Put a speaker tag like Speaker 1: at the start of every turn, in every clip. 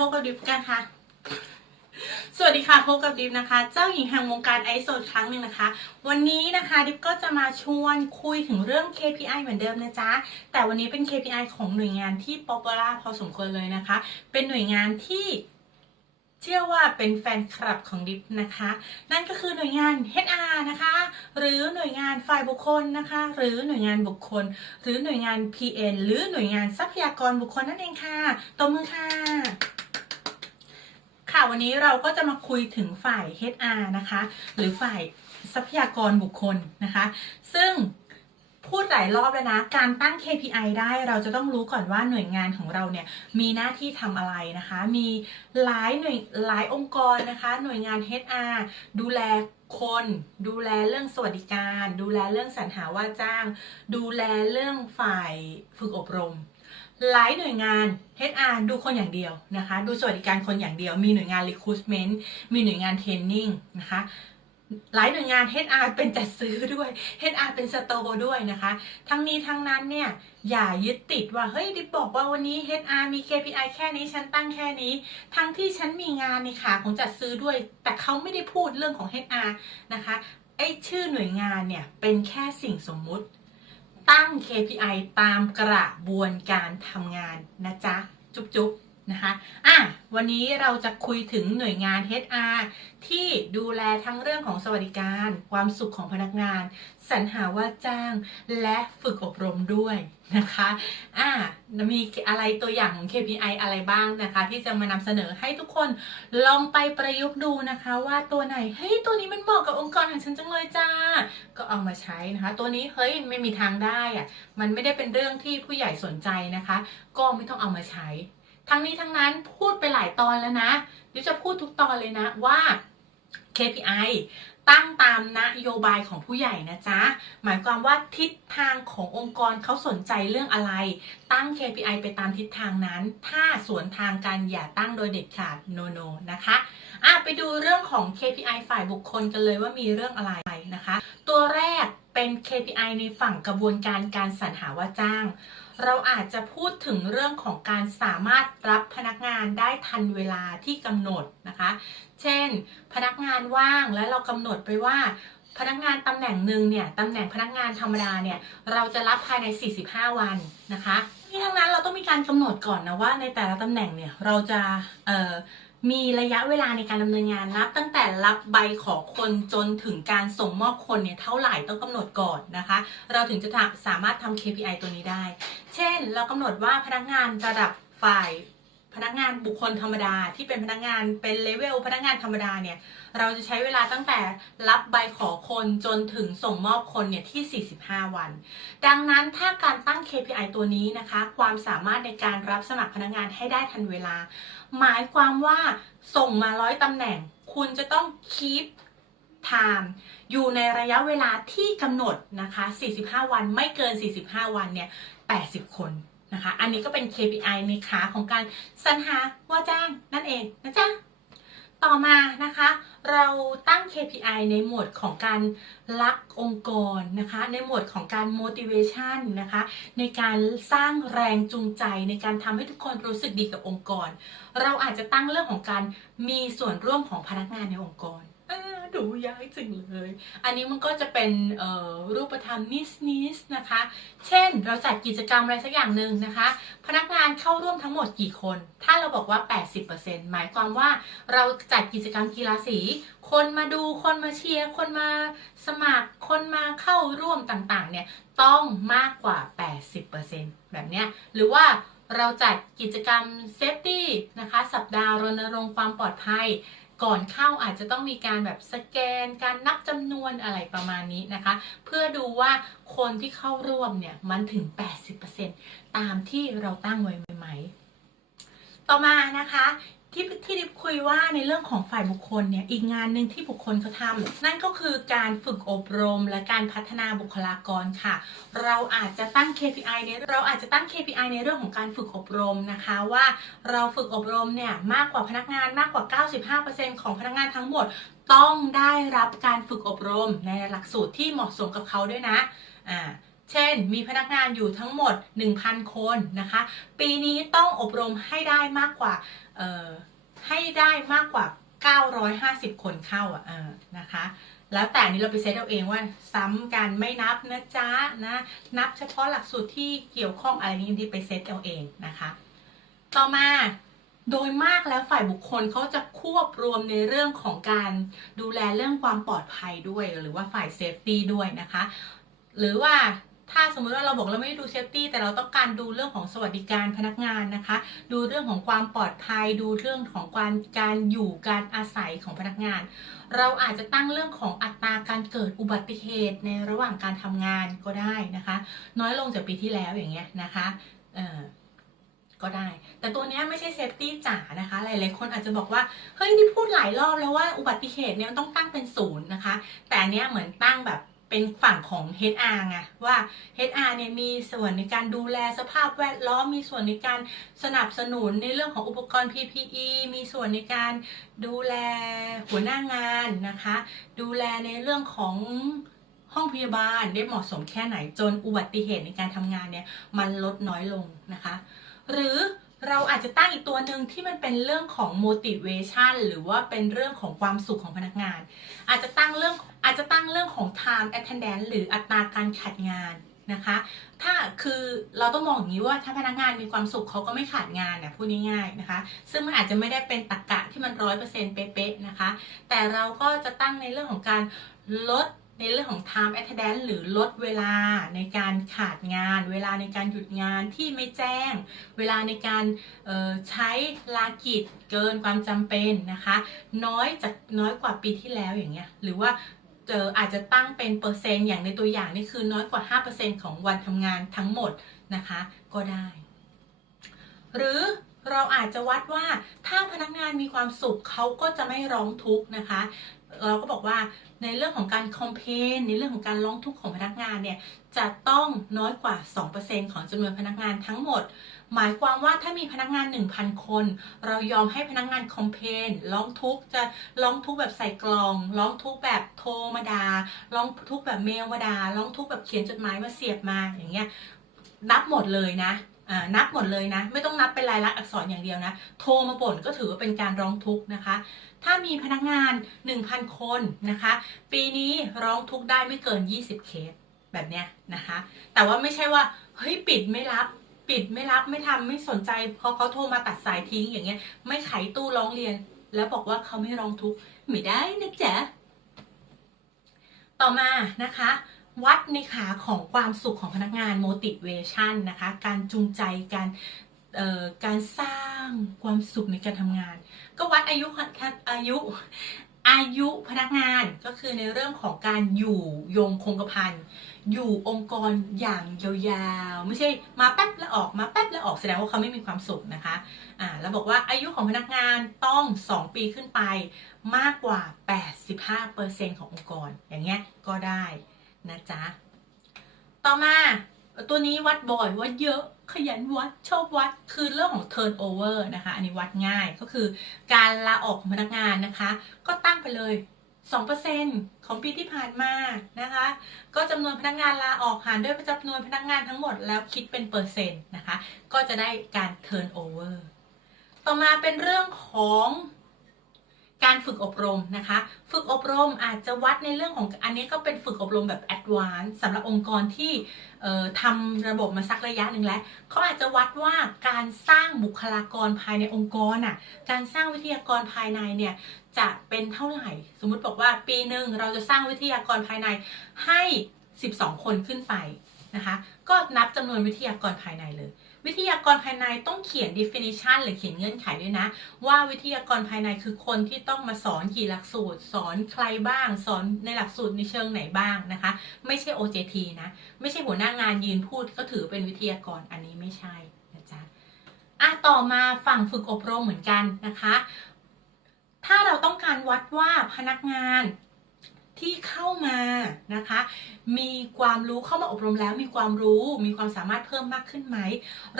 Speaker 1: พบกับดิฟกันค่ะ สวัสดีค่ะพบกับดิฟนะคะ เจ้าหญิงแห่งวงการไอโซครั้งหนึ่งนะคะ วันนี้นะคะดิฟก็จะมาชวนคุยถึงเรื่อง KPI เหมือนเดิมนะจ๊ะ แต่วันนี้เป็น KPI ของหน่วยงานที่ป๊อปปูล่าพอสมควรเลยนะคะ เป็นหน่วยงานที่เชื่อว่าเป็นแฟนคลับของดิฟนะคะ นั่นก็คือหน่วยงาน HR นะคะ หรือหน่วยงานฝ่ายบุคคลนะคะ หรือหน่วยงานบุคคล หรือหน่วยงาน PN หรือหน่วยงานทรัพยากรบุคคลนั่นเองค่ะตบมือค่ะ ค่ะวันนี้เราก็จะมาคุยถึงฝ่าย HR นะคะ หรือฝ่ายทรัพยากรบุคคลนะคะ ซึ่งพูดหลายรอบแล้วนะ การตั้ง KPI ได้เราจะต้องรู้ก่อนว่าหน่วยงานของเราเนี่ยมีหน้าที่ทำอะไรนะคะ มีหลายหน่วยหลายองค์กรนะคะ หน่วยงาน HR ดูแลคนดูแลเรื่องสวัสดิการ ดูแลเรื่องสรรหาว่าจ้าง ดูแลเรื่องฝ่ายฝึกอบรม หลายหน่วยงาน HR ดูคนอย่างเดียวนะคะ ดูสวัสดิการคนอย่างเดียว มีหน่วยงาน recruitment มีหน่วยงาน training นะคะ หลายหน่วยงาน HR เป็นจัดซื้อด้วย HR เป็นสโตร์ด้วยนะคะ ทั้งนี้ทั้งนั้นเนี่ย อย่ายึดติดว่า เฮ้ยดิบบอกว่าวันนี้ HR มี KPI แค่นี้ ฉันตั้งแค่นี้ ทั้งที่ฉันมีงานในขาของจัดซื้อด้วย แต่เขาไม่ได้พูดเรื่องของ HR นะคะ ไอ้ชื่อหน่วยงานเนี่ย เป็นแค่สิ่งสมมุติ ตั้ง KPI ตามกระบวนการทำงานนะจ๊ะ จุ๊บจุ๊บ นะคะอะวันนี้เราจะคุยถึงหน่วยงาน HR ที่ดูแลทั้งเรื่องของสวัสดิการ ความสุขของพนักงาน สรรหาว่าจ้าง และฝึกอบรมด้วยนะคะอะมีอะไรตัวอย่างของ KPI อะไรบ้างนะคะ ที่จะมานำเสนอให้ทุกคนลองไปประยุกต์ดูนะคะว่าตัวไหน เฮ้ย ตัวนี้มันเหมาะกับองค์กรของฉันจังเลยจ้า ก็เอามาใช้นะคะ ตัวนี้เฮ้ยไม่มีทางได้อะมันไม่ได้เป็นเรื่องที่ผู้ใหญ่สนใจนะคะ ก็ไม่ต้องเอามาใช้ ทั้งนี้ทั้งนั้นพูดไปหลายตอนแล้วนะดิวจะพูดทุกตอนเลยนะว่า KPI ตั้งตามนโยบายของผู้ใหญ่นะจ๊ะ หมายความว่าทิศทางขององค์กรเขาสนใจเรื่องอะไร ตั้ง KPI ไปตามทิศทางนั้น ถ้าสวนทางกันอย่าตั้งโดยเด็ดขาด no no นะคะอะไปดูเรื่องของ KPI ฝ่ายบุคคลกันเลยว่ามีเรื่องอะไรนะคะ ตัวแรกเป็น KPI ในฝั่งกระบวนการการสรรหาว่าจ้าง เราอาจจะพูดถึงเรื่องของการสามารถรับพนักงานได้ทันเวลาที่กำหนดนะคะ เช่น พนักงานว่างแล้วเรากำหนดไปว่าพนักงานตำแหน่งหนึ่งเนี่ยตำแหน่งพนักงานธรรมดาเนี่ยเราจะรับภายใน 45 วันนะคะที่ทั้งนั้นเราต้องมีการกำหนดก่อนนะว่าในแต่ละตำแหน่งเนี่ยเราจะเอ่อ มีระยะเวลาในการดำเนินงานนับ ตั้งแต่รับใบขอคนจนถึงการส่งมอบคนเนี่ยเท่าไหร่ต้องกำหนดก่อนนะคะ เราถึงจะสามารถทำ KPI ตัวนี้ได้ เช่น เรากำหนดว่าพนักงานระดับฝ่าย พนักงานบุคคลธรรมดาที่เป็นพนักงานเป็นเลเวลพนักงานธรรมดาเนี่ยเราจะใช้เวลาตั้งแต่รับใบขอคนจนถึงส่งมอบคนเนี่ยที่ 45 วัน ดังนั้นถ้าการตั้ง KPI ตัวนี้นะคะ ความสามารถในการรับสมัครพนักงานให้ได้ทันเวลา หมายความว่าส่งมาร้อยตำแหน่ง คุณจะต้อง keep time อยู่ในระยะเวลาที่กำหนดนะคะ 45 วันไม่เกิน 45 วันเนี่ย 80 คน นะคะ อันนี้ก็เป็น KPI ในขาของการสรรหาว่าจ้างนั่นเองนะจ๊ะต่อมานะคะ เราตั้ง KPI ในหมวดของการรักองค์กรนะคะ ในหมวดของการ motivation นะคะ ในการสร้างแรงจูงใจในการทำให้ทุกคนรู้สึกดีกับองค์กร เราอาจจะตั้งเรื่องของการมีส่วนร่วมของพนักงานในองค์กร ดูยากจริงเลย อันนี้มันก็จะเป็นรูปธรรมนิสนิสนะคะ เช่นเราจัดกิจกรรมอะไรสักอย่างหนึ่งนะคะ พนักงานเข้าร่วมทั้งหมดกี่คน ถ้าเราบอกว่า 80%หมายความว่าเราจัดกิจกรรมกีฬาสี คนมาดู คนมาเชียร์ คนมาสมัคร คนมาเข้าร่วมต่างๆ เนี่ย ต้องมากกว่า 80%แบบเนี้ย หรือว่าเราจัดกิจกรรมเซฟตี้นะคะ สัปดาห์รณรงค์ความปลอดภัย ก่อนเข้าอาจจะต้องมีการแบบสแกน การนับจำนวนอะไรประมาณนี้นะคะ เพื่อดูว่าคนที่เข้าร่วมเนี่ยมันถึง 80%ตามที่เราตั้งไว้ไหมต่อมานะคะ ที่ที่ดิบคุยว่าในเรื่องของฝ่ายบุคคลเนี่ยอีกงานหนึ่งที่บุคคลเขาทำนั่นก็คือการฝึกอบรมและการพัฒนาบุคลากรค่ะ เราอาจจะตั้ง KPI ในเราอาจจะตั้ง KPI ในเรื่องของการฝึกอบรมนะคะ ว่าเราฝึกอบรมเนี่ยมากกว่าพนักงานมากกว่า 95%ของพนักงานทั้งหมดต้องได้รับการฝึกอบรมในหลักสูตรที่เหมาะสมกับเขาด้วยนะอ่า เช่น มีพนักงานอยู่ทั้งหมด 1,000 คนนะคะ ปีนี้ต้องอบรมให้ได้มากกว่าให้ได้มากกว่า 950 คนเข้าอะเออนะคะ แล้วแต่นนี้เราไปเซตเอาเองว่าซ้ำกันไม่นับนะจ๊ะนะ นับเฉพาะหลักสูตรที่เกี่ยวข้องอะไรนี้ที่ไปเซตเอาเองนะคะ ต่อมาโดยมากแล้วฝ่ายบุคคลเขาจะควบรวมในเรื่องของการดูแลเรื่องความปลอดภัยด้วย หรือว่าฝ่ายเซฟตี้ด้วยนะคะ หรือว่า ถ้าสมมติว่าเราบอกเราไม่ได้ดูเซฟตี้แต่เราต้องการดูเรื่องของสวัสดิการพนักงานนะคะ ดูเรื่องของความปลอดภัย ดูเรื่องของการการอยู่การอาศัยของพนักงาน เราอาจจะตั้งเรื่องของอัตราการเกิดอุบัติเหตุในระหว่างการทำงานก็ได้นะคะ น้อยลงจากปีที่แล้วอย่างเงี้ยนะคะเออก็ได้ แต่ตัวเนี้ยไม่ใช่เซฟตี้จ๋านะคะ หลายๆคนอาจจะบอกว่า เฮ้ย นี่พูดหลายรอบแล้วว่าอุบัติเหตุเนี่ยมันต้องตั้งเป็นศูนย์นะคะ แต่อันเนี้ยเหมือนตั้งแบบ เป็นฝั่งของ HR ไงว่า HR เนี่ยมีส่วนในการดูแลสภาพแวดล้อม มีส่วนในการสนับสนุนในเรื่องของอุปกรณ์ PPE มีส่วนในการดูแลหัวหน้างานนะคะ ดูแลในเรื่องของห้องพยาบาลได้เหมาะสมแค่ไหนจนอุบัติเหตุในการทำงานเนี่ยมันลดน้อยลงนะคะ หรือ เราอาจจะตั้งอีกตัวหนึ่งที่มันเป็นเรื่องของ motivation หรือว่าเป็นเรื่องของความสุขของพนักงาน อาจจะตั้งเรื่องอาจจะตั้งเรื่องของ time attendance หรืออัตราการขาดงานนะคะ ถ้าคือเราต้องมองอย่างนี้ว่าถ้าพนักงานมีความสุขเขาก็ไม่ขาดงานเนี่ยพูดง่ายๆนะคะ ซึ่งมันอาจจะไม่ได้เป็นตรกกะที่มันร้อยเปอร์เซ็นต์เป๊ะๆนะคะ แต่เราก็จะตั้งในเรื่องของการลด ในเรื่องของ time attendance หรือลดเวลาในการขาดงาน เวลาในการหยุดงานที่ไม่แจ้ง เวลาในการใช้ลากิจเกินความจำเป็นนะคะ น้อยจากน้อยกว่าปีที่แล้วอย่างเงี้ยหรือว่าเจออาจจะตั้งเป็นเปอร์เซ็นต์อย่างในตัวอย่างนี่คือน้อยกว่า 5%ของวันทำงานทั้งหมดนะคะ ก็ได้ หรือ เราอาจจะวัดว่าถ้าพนักงานมีความสุขเขาก็จะไม่ร้องทุกข์นะคะ เราก็บอกว่าในเรื่องของการคอมเพนในเรื่องของการร้องทุกข์ของพนักงานเนี่ยจะต้องน้อยกว่า 2%ของจำนวนพนักงานทั้งหมด หมายความว่าถ้ามีพนักงาน 1,000 คน เรายอมให้พนักงานคอมเพนร้องทุกข์จะร้องทุกข์แบบใส่กล่องร้องทุกข์แบบโทรมาดาร้องทุกข์แบบเมลมาดาร้องทุกข์แบบเขียนจดหมายมาเสียบมาอย่างเงี้ยนับหมดเลยนะ นับหมดเลยนะ ไม่ต้องนับเป็นลายลักษณ์อักษรอย่างเดียวนะ โทรมาบ่นก็ถือว่าเป็นการร้องทุกข์นะคะ ถ้ามีพนักงาน 1,000 คนนะคะ ปีนี้ร้องทุกข์ได้ไม่เกิน 20 เคสแบบเนี้ยนะคะ แต่ว่าไม่ใช่ว่าเฮ้ยปิดไม่รับปิดไม่รับไม่ทำไม่สนใจพอเขาโทรมาตัดสายทิ้งอย่างเงี้ย ไม่ไขตู้ร้องเรียน แล้วบอกว่าเขาไม่ร้องทุกข์ไม่ได้นะจ๊ะต่อมานะคะ วัดในขาของความสุขของพนักงาน motivation นะคะ การจูงใจ การการสร้างความสุขในการทำงาน ก็วัดอายุอายุอายุพนักงานก็คือในเรื่องของการอยู่ยงคงกระพันอยู่องค์กรอย่างยาวๆ ไม่ใช่มาแป๊บแล้วออกมาแป๊บแล้วออกแสดงว่าเขาไม่มีความสุขนะคะอ่าแล้วบอกว่าอายุของพนักงานต้อง 2 ปีขึ้นไปมากกว่า 85%ขององค์กร อย่างเงี้ยก็ได้ นะจ๊ะ ต่อมาตัวนี้วัดบ่อยวัดเยอะขยันวัดชอบวัดคือเรื่องของ turnover นะคะ อันนี้วัดง่ายก็คือการลาออกพนักงานนะคะ ก็ตั้งไปเลย 2%ของปีที่ผ่านมานะคะ ก็จำนวนพนักงานลาออกหารด้วยจำนวนพนักงานทั้งหมดแล้วคิดเป็นเปอร์เซ็นต์นะคะ ก็จะได้การ turnover ต่อมาเป็นเรื่องของ การฝึกอบรมนะคะ ฝึกอบรมอาจจะวัดในเรื่องของอันนี้ก็เป็นฝึกอบรมแบบ advanced สำหรับองค์กรที่ทำระบบมาสักระยะหนึ่งแล้วเขาอาจจะวัดว่าการสร้างบุคลากรภายในองค์กรน่ะการสร้างวิทยากรภายในเนี่ยจะเป็นเท่าไหร่ สมมุติบอกว่าปีหนึ่งเราจะสร้างวิทยากรภายในให้ 12 คนขึ้นไปนะคะ ก็นับจำนวนวิทยากรภายในเลย วิทยากรภายในต้องเขียน definition หรือเขียนเงื่อนไขด้วยนะ ว่าวิทยากรภายในคือคนที่ต้องมาสอนกี่หลักสูตร สอนใครบ้าง สอนในหลักสูตรในเชิงไหนบ้างนะคะ ไม่ใช่ OJT นะ ไม่ใช่หัวหน้างานยืนพูดก็ถือเป็นวิทยากรอันนี้ไม่ใช่นะจ๊ะอะต่อมาฝั่งฝึกอบรมเหมือนกันนะคะ ถ้าเราต้องการวัดว่าพนักงาน ที่เข้ามานะคะ มีความรู้เข้ามาอบรมแล้ว มีความรู้มีความสามารถเพิ่มมากขึ้นไหม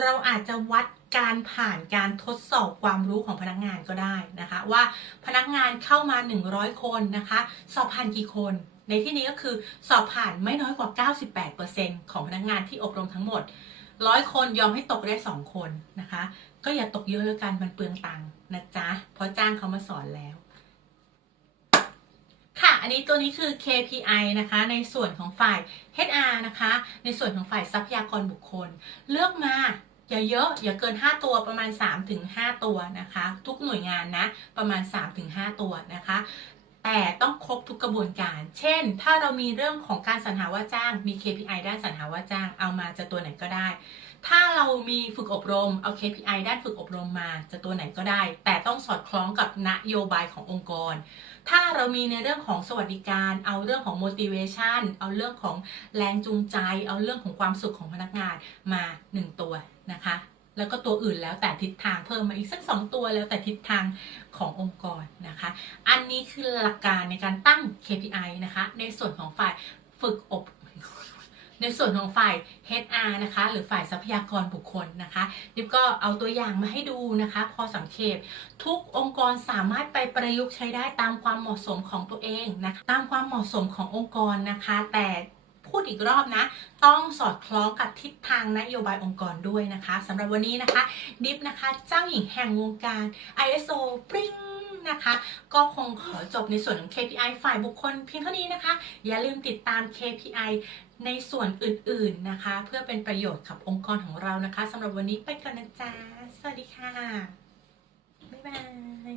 Speaker 1: เราอาจจะวัดการผ่านการทดสอบความรู้ของพนักงานก็ได้นะคะ ว่าพนักงานเข้ามา 100 คนนะคะ สอบผ่านกี่คนในที่นี้ก็คือสอบผ่านไม่น้อยกว่า 98%ของพนักงานที่อบรมทั้งหมดร้อยคนยอมให้ตกได้ 2 คนนะคะ ก็อย่าตกเยอะแล้วกันมันเปลืองตังค์นะจ๊ะ เพราะจ้างเขามาสอนแล้ว ค่ะ อันนี้ตัวนี้คือ KPI นะคะ ในส่วนของฝ่าย HR นะคะ ในส่วนของฝ่ายทรัพยากรบุคคล เลือกมาอย่าเยอะอย่าเกิน 5 ตัวประมาณ 3-5 ตัวนะคะ ทุกหน่วยงานนะประมาณ 3-5 ตัวนะคะแต่ต้องครบทุกกระบวนการ เช่น ถ้าเรามีเรื่องของการสรรหาว่าจ้าง มี KPI ด้านสรรหาว่าจ้าง เอามาจะตัวไหนก็ได้ ถ้าเรามีฝึกอบรมเอา KPI ด้านฝึกอบรมมาจะตัวไหนก็ได้ แต่ต้องสอดคล้องกับนโยบายขององค์กร ถ้าเรามีในเรื่องของสวัสดิการ เอาเรื่องของ motivation เอาเรื่องของแรงจูงใจ เอาเรื่องของความสุขของพนักงานมา 1 ตัวนะคะ แล้วก็ตัวอื่นแล้วแต่ทิศทางเพิ่มมาอีกสัก2ตัวแล้วแต่ทิศทางขององค์กรนะคะ อันนี้คือหลักการในการตั้ง KPI นะคะ ในส่วนของฝ่ายฝึกอบ ในส่วนของฝ่าย HR นะคะ หรือฝ่ายทรัพยากรบุคคลนะคะดิบก็เอาตัวอย่างมาให้ดูนะคะพอสังเกตทุกองค์กรสามารถไปประยุกต์ใช้ได้ตามความเหมาะสมของตัวเองนะตามความเหมาะสมขององค์กรนะคะ แต่พูดอีกรอบนะ ต้องสอดคล้องกับทิศทางนโยบายองค์กรด้วยนะคะสำหรับวันนี้นะคะ ดิฟนะคะเจ้าหญิงแห่งวงการ ISO ปริ้งนะคะก็คงขอจบในส่วนของ KPI ฝ่ายบุคคลเพียงเท่านี้นะคะ อย่าลืมติดตาม KPI ในส่วนอื่นๆนะคะ เพื่อเป็นประโยชน์กับองค์กรของเรานะคะสำหรับวันนี้ไปก่อนนะจ๊ะ สวัสดีค่ะ บ๊ายบาย